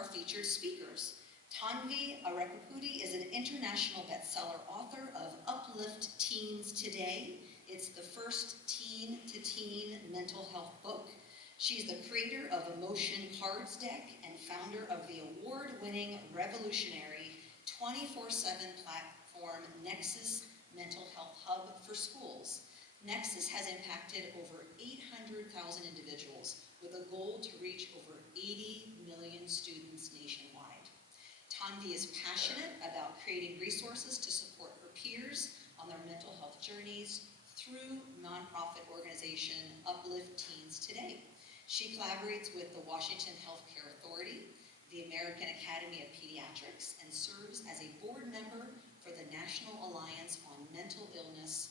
our featured speakers. Tanvi Arekapudi is an international bestseller author of Uplift Teens Today. It's the first teen-to-teen mental health book. She's the creator of Emotion Cards Deck and founder of the award-winning revolutionary 24/7 platform Nexus Mental Health Hub for schools. Nexus has impacted over 800,000 individuals with a goal to reach over 80 million students nationwide. Tanvi is passionate about creating resources to support her peers on their mental health journeys through nonprofit organization Uplift Teens Today. She collaborates with the Washington Healthcare Authority, the American Academy of Pediatrics, and serves as a board member for the National Alliance on Mental Illness.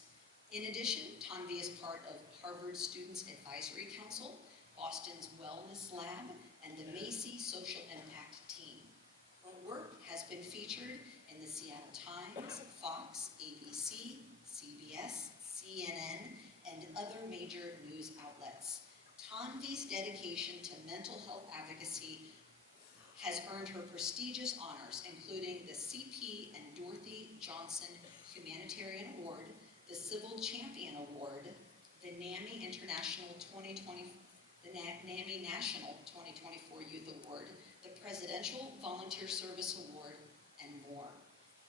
In addition, Tanvi is part of Harvard Students Advisory Council, Boston's Wellness Lab, and the Macy Social Impact Team. Her work has been featured in the Seattle Times, Fox, ABC, CBS, CNN, and other major news outlets. Tanvi's dedication to mental health advocacy has earned her prestigious honors, including the C.P. and Dorothy Johnson Humanitarian Award, the Civil Champion Award, the NAMI National 2024 Youth Award, the Presidential Volunteer Service Award, and more.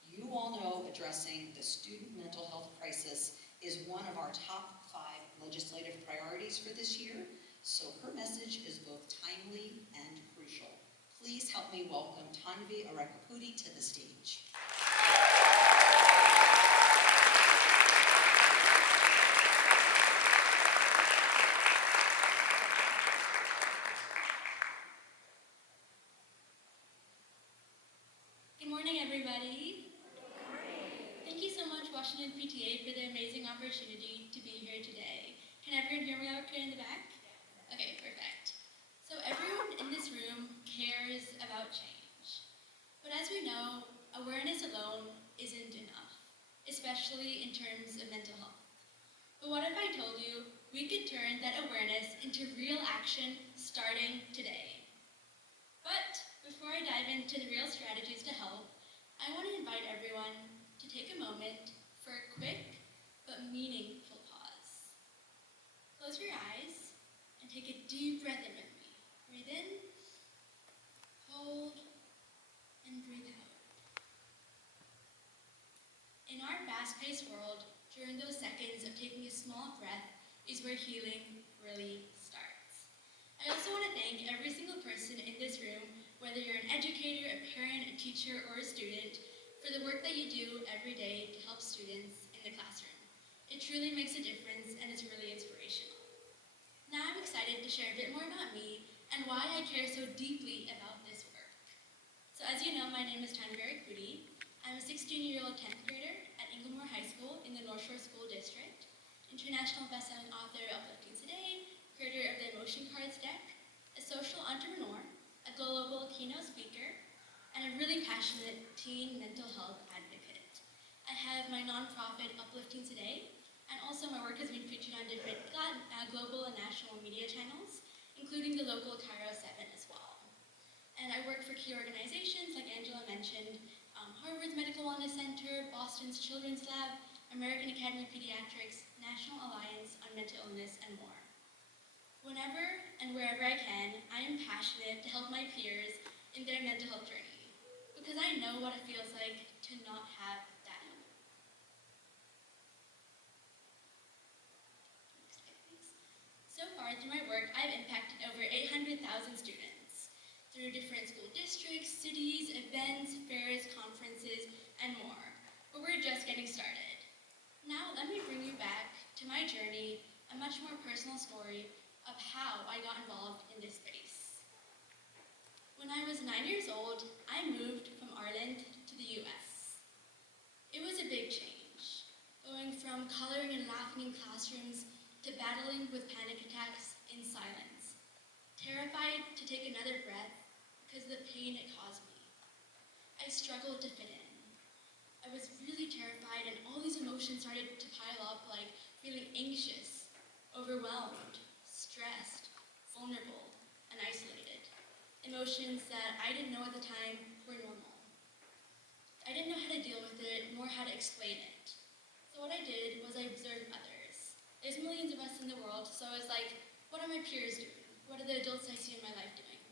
You all know addressing the student mental health crisis is one of our top 5 legislative priorities for this year, so her message is both timely and crucial. Please help me welcome Tanvi Arekapudi to the stage. Good morning, everybody. Thank you so much, Washington PTA, for the amazing opportunity to be here today. Can everyone hear me okay in the back? Okay, perfect. So everyone in this room cares about change. But as we know, awareness alone isn't enough, especially in terms of mental health. But what if I told you we could turn that awareness into real action starting today? But before I dive into the real strategies to help, I want to invite everyone to take a moment for a quick but meaningful pause. Close your eyes and take a deep breath in with me. Breathe in, hold, and breathe out. In our fast-paced world, during those seconds of taking a small breath is where healing really starts. I also want to thank every single person in this room, whether you're an educator, a parent, a teacher, or a student, for the work that you do every day to help students in the classroom. It truly makes a difference and is really inspirational. Now I'm excited to share a bit more about me and why I care so deeply about this work. So as you know, my name is Tanvi Arekapudi. I'm a 16-year-old 10th grader at Inglemoor High School in the North Shore School District, international bestselling author of Uplift Teens Today, creator of the Emotion Cards Deck, a social entrepreneur, a global keynote speaker, and a really passionate teen mental health advocate. I have my nonprofit Uplift Teens Today, and also my work has been featured on different global and national media channels, including the local Cairo 7 as well. And I work for key organizations like Angela mentioned, Harvard's Medical Wellness Center, Boston's Children's Lab, American Academy of Pediatrics, National Alliance on Mental Illness, and more. Whenever and wherever I can, I am passionate to help my peers in their mental health journey, because I know what it feels like to not have that help. So far through my work, I've impacted over 800,000 students through different school districts, cities, events, fairs, conferences, and more. But we're just getting started. Now let me bring you back to my journey, a much more personal story of how I got involved in this space. When I was 9 years old, I moved from Ireland to the US. It was a big change, going from coloring and laughing in classrooms to battling with panic attacks in silence, terrified to take another breath because of the pain it caused me. I struggled to fit in. I was really terrified, and all these emotions started to pile up, like feeling anxious, overwhelmed, stressed, vulnerable, and isolated. emotions that I didn't know at the time were normal. I didn't know how to deal with it, nor how to explain it. So what I did was I observed others. There's millions of us in the world, so I was like, what are my peers doing? What are the adults I see in my life doing?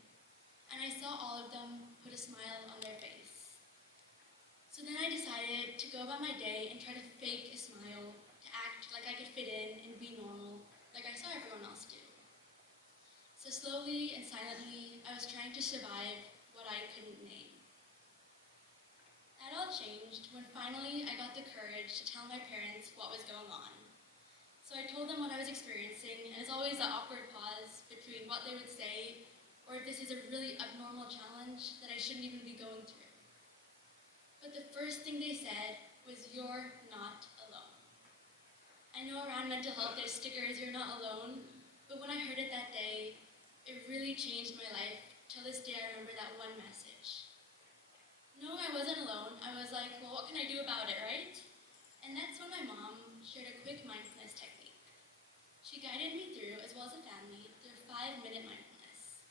And I saw all of them put a smile on their face. So then I decided to go about my day and try to fake a smile, to act like I could fit in and be normal, like I saw everyone else do. So slowly and silently, I was trying to survive what I couldn't name. That all changed when finally I got the courage to tell my parents what was going on. So I told them what I was experiencing, and as always, the awkward pause between what they would say, or if this is a really abnormal challenge that I shouldn't even be going through. But the first thing they said was, "You're not alone." I know around mental health there's stickers, "You're not alone," but when I heard it that day, it really changed my life. Till this day, I remember that one message. Knowing I wasn't alone, I was like, well, what can I do about it, right? And that's when my mom shared a quick mindfulness technique. She guided me through, as well as a family, through 5-minute mindfulness.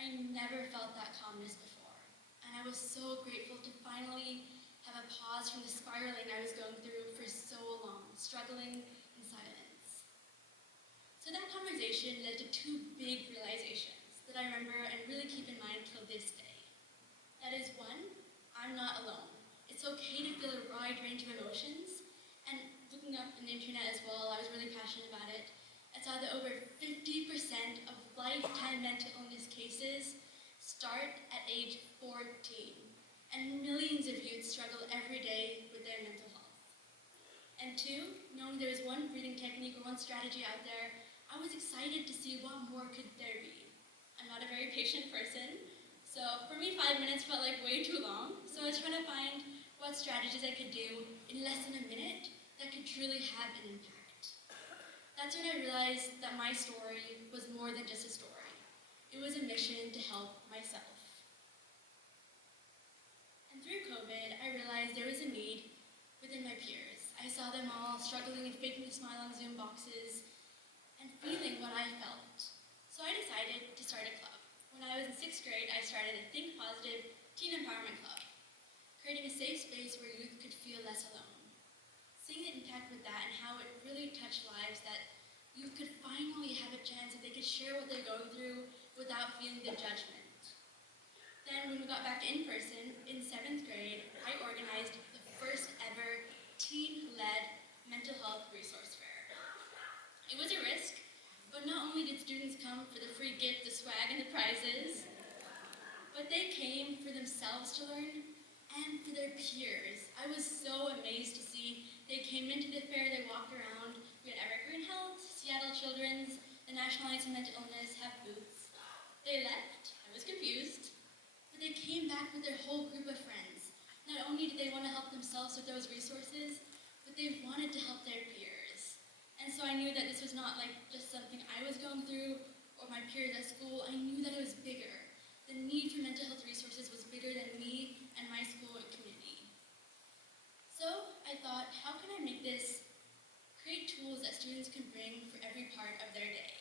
I never felt that calmness before, and I was so grateful to finally have a pause from the spiraling I was going through for so long, struggling in silence. So that conversation led to 2 big realizations that I remember and really keep in mind till this day. That is, 1, I'm not alone. It's okay to feel a wide range of emotions, and looking up on the internet as well, I was really passionate about it. I saw that over 50% of lifetime mental illness cases start at age 14, and millions of youth struggle every day with their mental health. And 2, knowing there was one breathing technique or one strategy out there, I was excited to see what more could there be. I'm not a very patient person, so for me 5 minutes felt like way too long, so I was trying to find what strategies I could do in less than a minute that could truly have an impact. That's when I realized that my story was more than just a story. It was a mission to help myself. And through COVID, I realized there was a need within my peers. I saw them all struggling and faking a smile on Zoom boxes and feeling what I felt. So I decided to start a club. When I was in 6th grade, I started a Think Positive Teen Empowerment Club, creating a safe space where youth could feel less alone. Seeing it intact with that and how it really touched lives, that youth could finally have a chance that they could share what they're going through without feeling the judgment. Then when we got back to in-person, in 7th grade, I organized the first ever teen-led mental health resource fair. It was a risk, but not only did students come for the free gift, the swag, and the prizes, but they came for themselves to learn and for their peers. I was so amazed to see they came into the fair, they walked around. We had Evergreen Health, Seattle Children's, the National Alliance on Mental Illness have booths. They left, I was confused, but they came back with their whole group of friends. Not only did they want to help themselves with those resources, but they wanted to help their peers. And so I knew that this was not like just something I was going through or my peers at school. I knew that it was bigger. The need for mental health resources was bigger than me and my school and community. So I thought, how can I make this create tools that students can bring for every part of their day?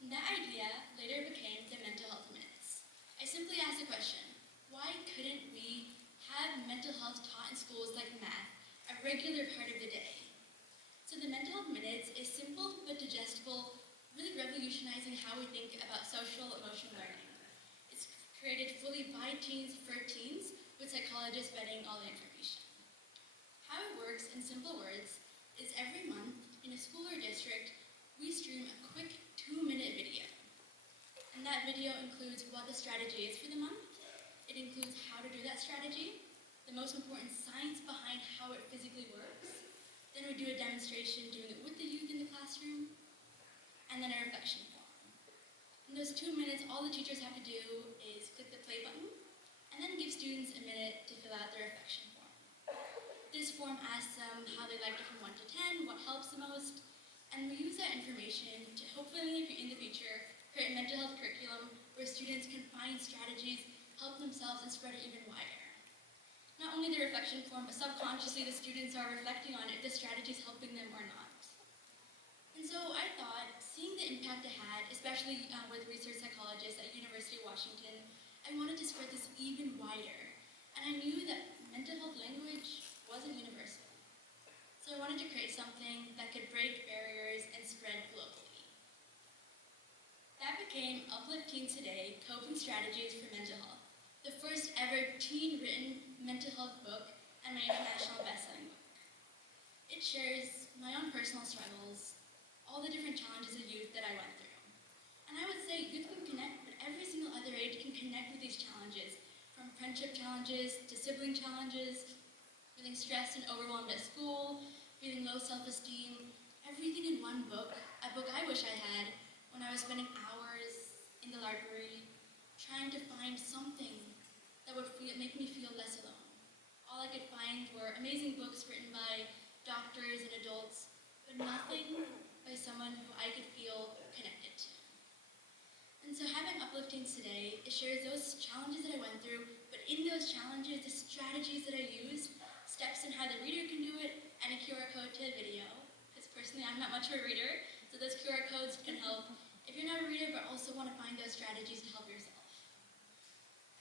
And that idea later became the Mental Health Minutes. I simply asked the question, why couldn't we have mental health taught in schools like math, a regular part of the day? So the Mental Health Minutes is simple but digestible, really revolutionizing how we think about social emotional learning. It's created fully by teens for teens, with psychologists vetting all the information. How it works in simple words is every month in a school or district, we stream a quick 2-minute video. And that video includes what the strategy is for the month. It includes how to do that strategy, the most important science behind how it physically works. Then we do a demonstration doing it with the youth in the classroom, and then a reflection form. In those 2 minutes, all the teachers have to do is click the play button, and then give students a minute to fill out the reflection form. This form asks them how they liked it from 1 to 10, what helps the most, and we use that information to hopefully in the future create a mental health curriculum where students can find strategies, help themselves, and spread it even wider. Not only the reflection form, but subconsciously the students are reflecting on if the strategy is helping them or not. And so I thought, seeing seeing the impact it had, especially with research psychologists at University of Washington, I wanted to spread this even wider. And I knew that mental health language wasn't universal. So I wanted to create something that could break barriers and spread globally. That became Uplift Teens Today, Coping Strategies for Mental Health, the first ever teen-written mental health book and my international bestselling book. It shares my own personal struggles, all the different challenges of youth that I went through. And I would say youth can connect, but every single other age can connect with these challenges, from friendship challenges to sibling challenges, feeling stressed and overwhelmed at school, feeling low self-esteem, everything in one book, a book I wish I had when I was spending hours in the library trying to find something that would make me feel less alone. All I could find were amazing books written by doctors and adults, but nothing by someone who I could feel connected to. And so having Uplift Teens Today, it shares those challenges that I went through, but in those challenges, the strategies that I used, steps in how the reader can do it, and a QR code to a video. Because personally, I'm not much of a reader, so those QR codes can help if you're not a reader but also want to find those strategies to help yourself.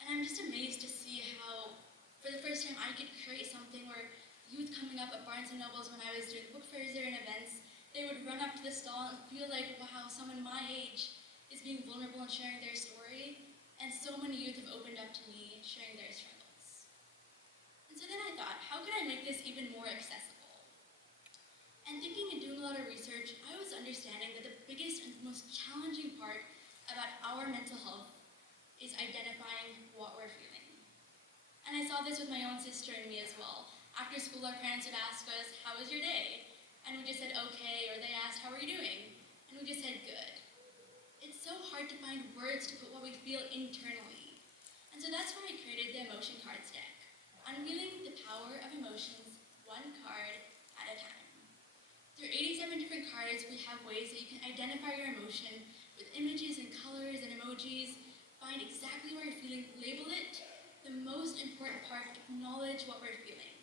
And I'm just amazed to see how, for the first time, I could create something where youth coming up at Barnes & Noble's when I was doing book fairs there and events, they would run up to the stall and feel like, wow, someone my age is being vulnerable and sharing their story. And so many youth have opened up to me, sharing their struggles. And so then I thought, how could I make this even more accessible? And thinking and doing a lot of research, I was understanding that the biggest and most challenging part about our mental health is identifying what we're feeling. And I saw this with my own sister and me as well. After school, our parents would ask us, how was your day? And we just said, okay, or they asked, how are you doing? And we just said, good. It's so hard to find words to put what we feel internally. And so that's why I created the emotion cards deck, unveiling the power of emotions, one card at a time. Through 87 different cards, we have ways that you can identify your emotion with images and colors and emojis, find exactly what you're feeling, label it. The most important part, acknowledge what we're feeling.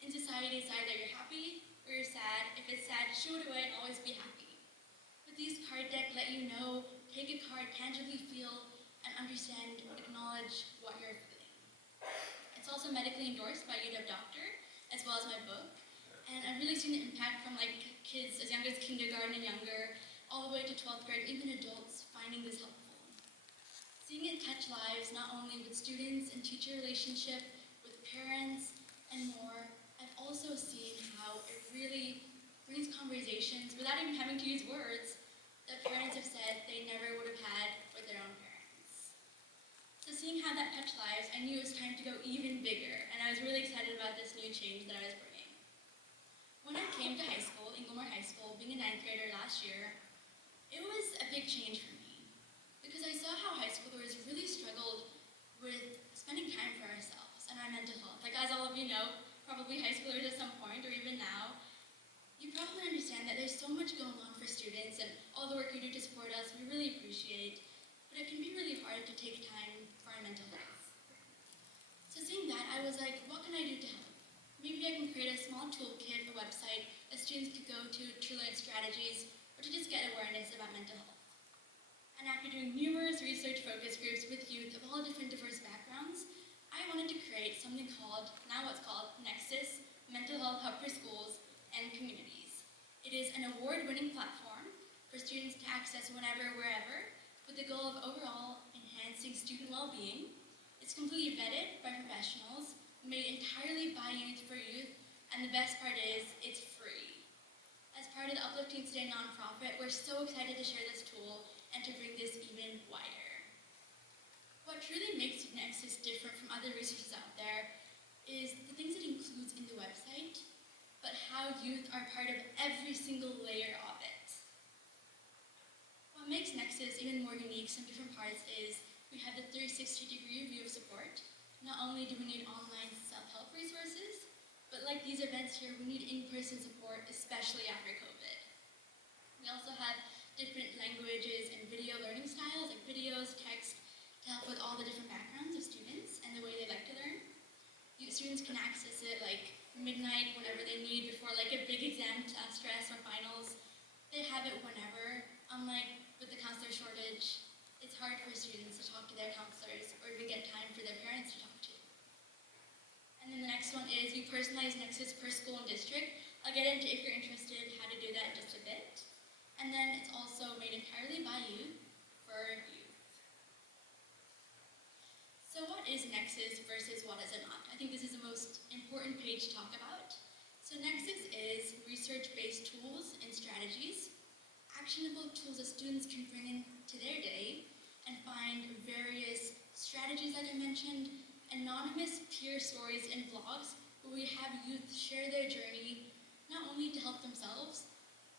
In society, it's either you're happy or you're sad. If it's sad, show it away and always be happy. But these card decks let you know, take a card, tangibly feel, and understand, acknowledge what you're feeling. It's also medically endorsed by UW Doctor, as well as my book. And I've really seen the impact from kids as young as kindergarten and younger, all the way to 12th grade, even adults finding this helpful. Seeing it touch lives not only with students and teacher relationship, with parents, and more, I've also seen how it really brings conversations, without even having to use words, that parents have said they never would have had with their own parents. So seeing how that touched lives, I knew it was time to go even bigger, and I was really excited about this new change that I was bringing. When I came to high school, Inglemoor High School, being a 9th grader last year, it was a big change for me, because I saw how high schoolers really struggled with spending time for ourselves and our mental health. Like, as all of you know, probably high schoolers at some point, or even now, you probably understand that there's so much going on for students, and all the work you do to support us, we really appreciate, but it can be really hard to take time for our mental health. So seeing that, I was like, what can I do to help? Maybe I can create a small toolkit, a website, that students could go to learn strategies, or to just get awareness about mental health. And after doing numerous research focus groups with youth of all different diverse backgrounds, I wanted to create something called, now what's called, Nexus, Mental Health Hub for Schools and Communities. It is an award-winning platform for students to access whenever, wherever, with the goal of overall enhancing student well-being. It's completely vetted by professionals, made entirely by youth for youth, and the best part is, it's free. As part of the Uplift Teens Today nonprofit, we're so excited to share this tool and to bring this even wider. What truly makes Nexus different from other resources out there is the things it includes in the website, but how youth are part of every single layer of it. What makes Nexus even more unique, some different parts, is we have the 360-degree view of support. Not only do we need online self-help resources, but like these events here, we need in-person support, especially after COVID. We also have different languages and video learning styles, like videos, text, to help with all the different backgrounds of students and the way they like to learn. Students can access it like midnight, whenever they need, before like a big exam stress or finals. They have it whenever. Unlike with the counselor shortage, it's hard for students to talk to their counselors or even get time for their parents to talk to. And then the next one is we personalize Nexus per school and district. I'll get into, if you're interested, how to do that in just a bit. And then it's also made entirely by youth for youth. So what is Nexus versus what is it not? I think this is the most important page to talk about. So Nexus is research-based tools and strategies, actionable tools that students can bring into their day and find various strategies, like I mentioned, anonymous peer stories and blogs where we have youth share their journey, not only to help themselves,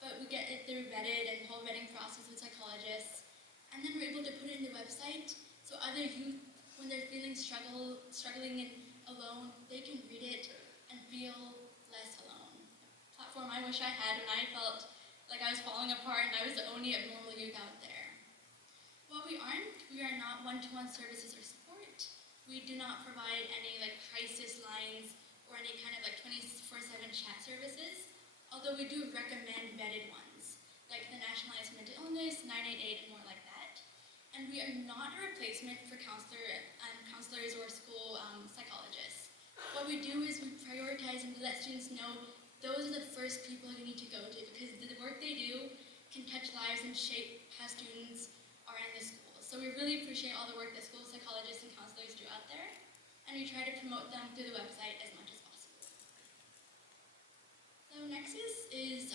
but we get it through vetted and whole vetting process with psychologists. And then we're able to put it in the website so other youth, when they're feeling struggling and alone, they can read it and feel less alone. A platform I wish I had when I felt like I was falling apart and I was the only abnormal youth out there. What we are not one-to-one services or support. We do not provide any crisis lines or any kind of 24/7 chat services, although we do recommend vetted ones, like the Nationalized Mental Illness, 988, and more like that. And we are not a replacement for counselors or school psychologists. What we do is we prioritize and we let students know those are the first people you need to go to, because the work they do can touch lives and shape how students are in the school. So we really appreciate all the work that school psychologists and counselors do out there, and we try to promote them through the website as much as possible. So Nexus is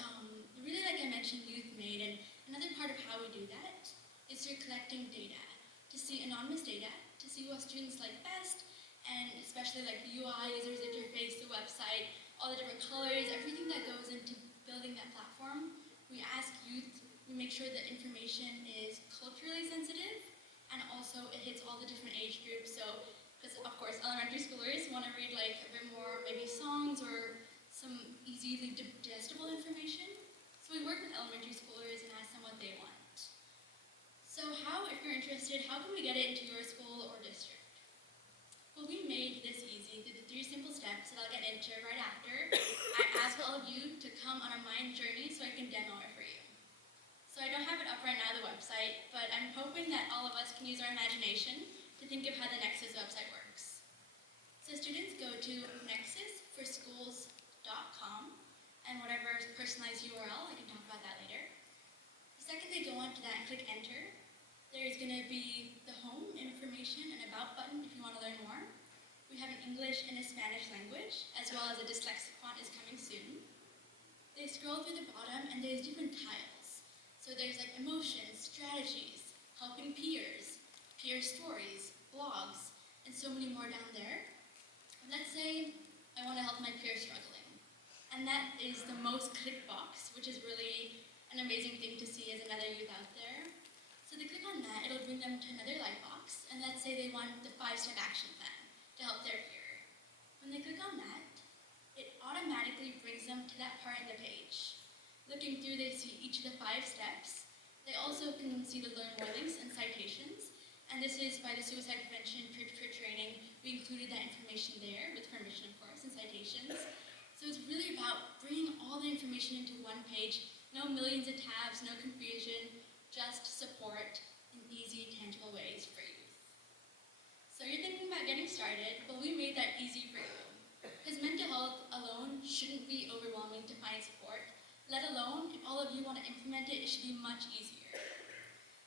really, like I mentioned, youth-made, and another part of how we do that is through collecting data, to see anonymous data, to see what students like best, and especially the UI, user's interface, the website, all the different colors, everything that goes into building that platform. We ask youth, we make sure that information is culturally sensitive, and also it hits all the different age groups. So, because of course elementary schoolers want to read a bit more maybe songs or some easily digestible information. So we work with elementary schoolers and ask them what they want. So if you're interested, how can we get it into your school or district? Well, we made this easy through the 3 simple steps that I'll get into right after. I ask all of you to come on a mind journey so I can demo it for you. So I don't have it up right now, the website, but I'm hoping that all of us can use our imagination to think of how the Nexus website works. So students go to nexusforschools.com and whatever personalized URL, I can talk about that later. The second they go onto that and click enter, there's going to be the home information and about button if you want to learn more. We have an English and a Spanish language, as well as a dyslexic font is coming soon. They scroll through the bottom and there's different tiles. So there's emotions, strategies, helping peers, peer stories, blogs, and so many more down there. Let's say I want to help my peer struggling. And that is the most clicked box, which is really an amazing thing to see as another youth out there. So they click on that, it'll bring them to another light box, and let's say they want the 5-step action plan to help their peer. When they click on that, it automatically brings them to that part of the page. Looking through, they see each of the 5 steps. They also can see the learn more links and citations, and this is by the suicide prevention peer-to-peer training. We included that information there, with permission of course, and citations. So it's really about bringing all the information into one page, no millions of tabs, no confusion, just support in easy, tangible ways for youth. So you're thinking about getting started, well, we made that easy for you. Because mental health alone shouldn't be overwhelming to find support, let alone if all of you want to implement it, it should be much easier.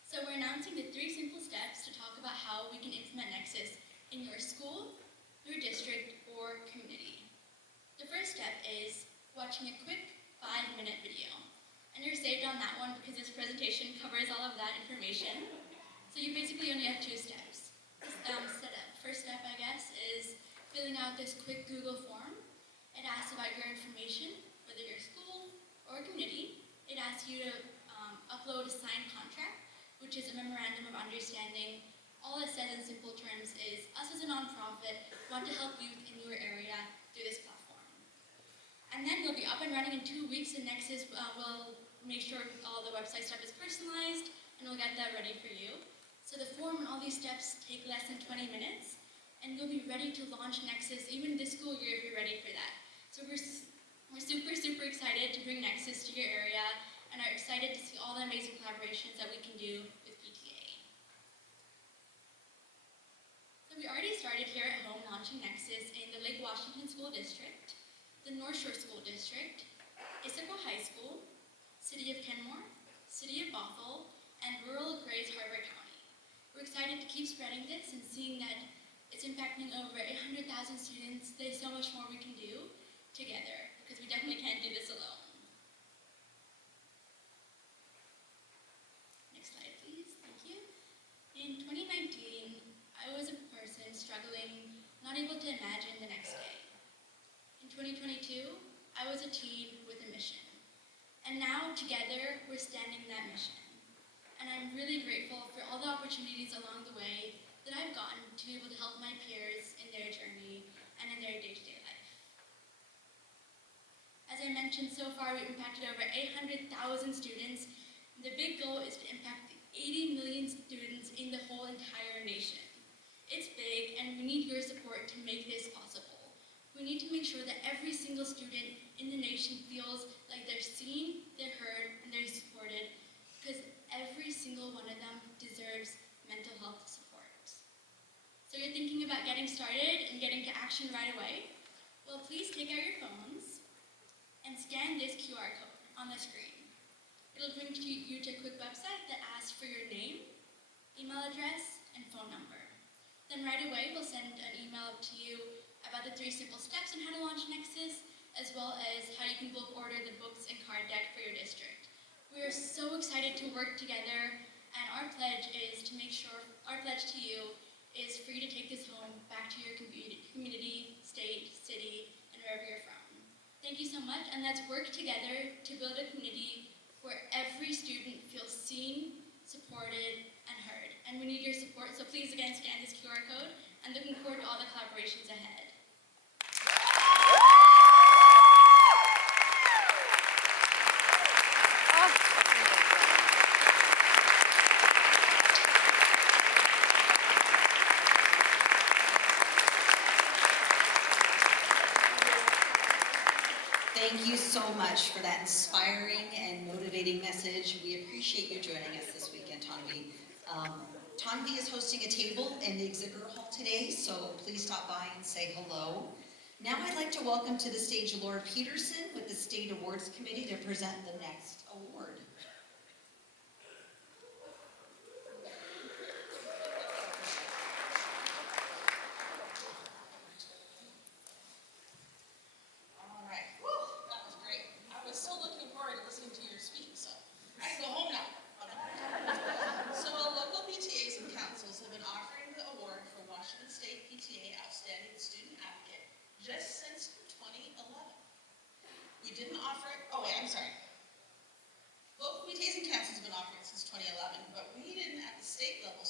So we're announcing the 3 simple steps to talk about how we can implement Nexus in your school, your district, or community. The first step is watching a quick 5-minute video. And you're saved on that one because this presentation covers all of that information. So you basically only have 2 steps. First step, I guess, is filling out this quick Google form. It asks about your information, whether your school or community. It asks you to upload a signed contract, which is a memorandum of understanding. All it says in simple terms is, us as a nonprofit want to help youth in your area through this platform. And then you'll be up and running in 2 weeks, and Nexus will make sure all the website stuff is personalized, and we'll get that ready for you. So the form and all these steps take less than 20 minutes, and you'll be ready to launch Nexus even this school year if you're ready for that. So we're super, super excited to bring Nexus to your area and are excited to see all the amazing collaborations that we can do with PTA. So we already started here at home launching Nexus in the Lake Washington School District, the North Shore School District, Issaquah High School, City of Kenmore, City of Bothell, and rural Grays Harbor County. We're excited to keep spreading this and seeing that it's impacting over 800,000 students. There's so much more we can do together, because we definitely can't do this alone. Next slide, please. Thank you. In 2019, I was a person struggling, not able to imagine the next day. In 2022, I was a teen with a mission. And now, together, we're standing in that mission. And I'm really grateful for all the opportunities along the way that I've gotten to be able to help my peers in their journey and in their day-to-day life. As I mentioned, so far we've impacted over 800,000 students. The big goal is to impact the 80 million students in the whole entire nation. It's big, and we need your support to make this possible. We need to make sure that every single student in the nation feels like they're seen, they're heard, and they're supported, because every single one of them deserves mental health support. So you're thinking about getting started and getting to action right away? Well, please take out your phones and scan this QR code on the screen. It'll bring you to a quick website that asks for your name, email address, and phone number. Then right away, we'll send an email to you about the 3 simple steps on how to launch Nexus, as well as how you can bulk order the books and card deck for your district. We are so excited to work together, and our pledge to you is for you to take this home back to your community, state, city, and wherever you're from. Thank you so much, and let's work together to build a community where every student feels seen, supported, and heard. And we need your support, so please again scan this QR code, and looking forward to all the collaborations ahead. Thank you so much for that inspiring and motivating message. We appreciate you joining us this weekend, Tanvi. Tanvi is hosting a table in the exhibitor hall today, so please stop by and say hello. Now I'd like to welcome to the stage Laura Peterson with the State Awards Committee to present the next award. Local PTAs and councils have been offering it since 2011, but we didn't at the state level